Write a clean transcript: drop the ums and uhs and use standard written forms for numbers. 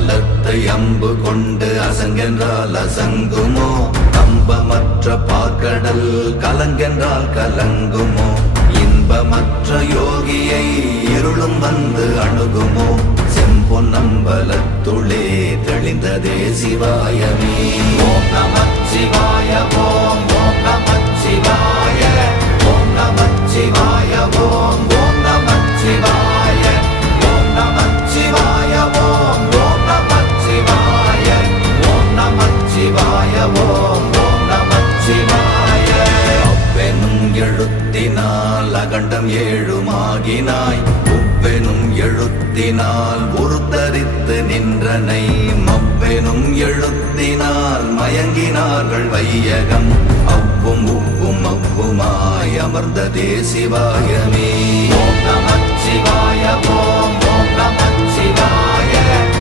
பலத்தை அம்பு கொண்டு அசங்கென்றால் அசங்குமோ? நம்பமற்ற பாற்கடல் கலங்கென்றால் கலங்குமோ? இன்பமற்ற யோகியை இருளும் வந்து அணுகுமோ? செம்பொன்னம்பலத்துளே தெளிந்ததே சிவாயமே. ஓம் நமச்சிவாய ஓம் ஓம் நமச்சிவாய ஓம் நமச்சிவாய ஓம் ஓம் நமச்சிவாய ஓம் நமச்சிவாய ஓம் ஓம் நமச்சிவாய ஓம் நமச்சிவாய ஓம் ஓம் நமச்சிவாய. அவ்வெனும் எழுத்தினால் அகண்டம் ஏழுமாகினாய், உவ்வெனும் எழுத்தினால் உருத்தரித்து நின்றனை, மவ்வெனும் எழுத்தினால் மயங்கினார்கள் வையகம், அவ்வும் உவ்வும் அவ்வுமாய் அமர்ந்ததே சிவாயமே. ஓம் நமச்சிவாய ஓம்